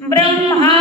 ब्रह्मा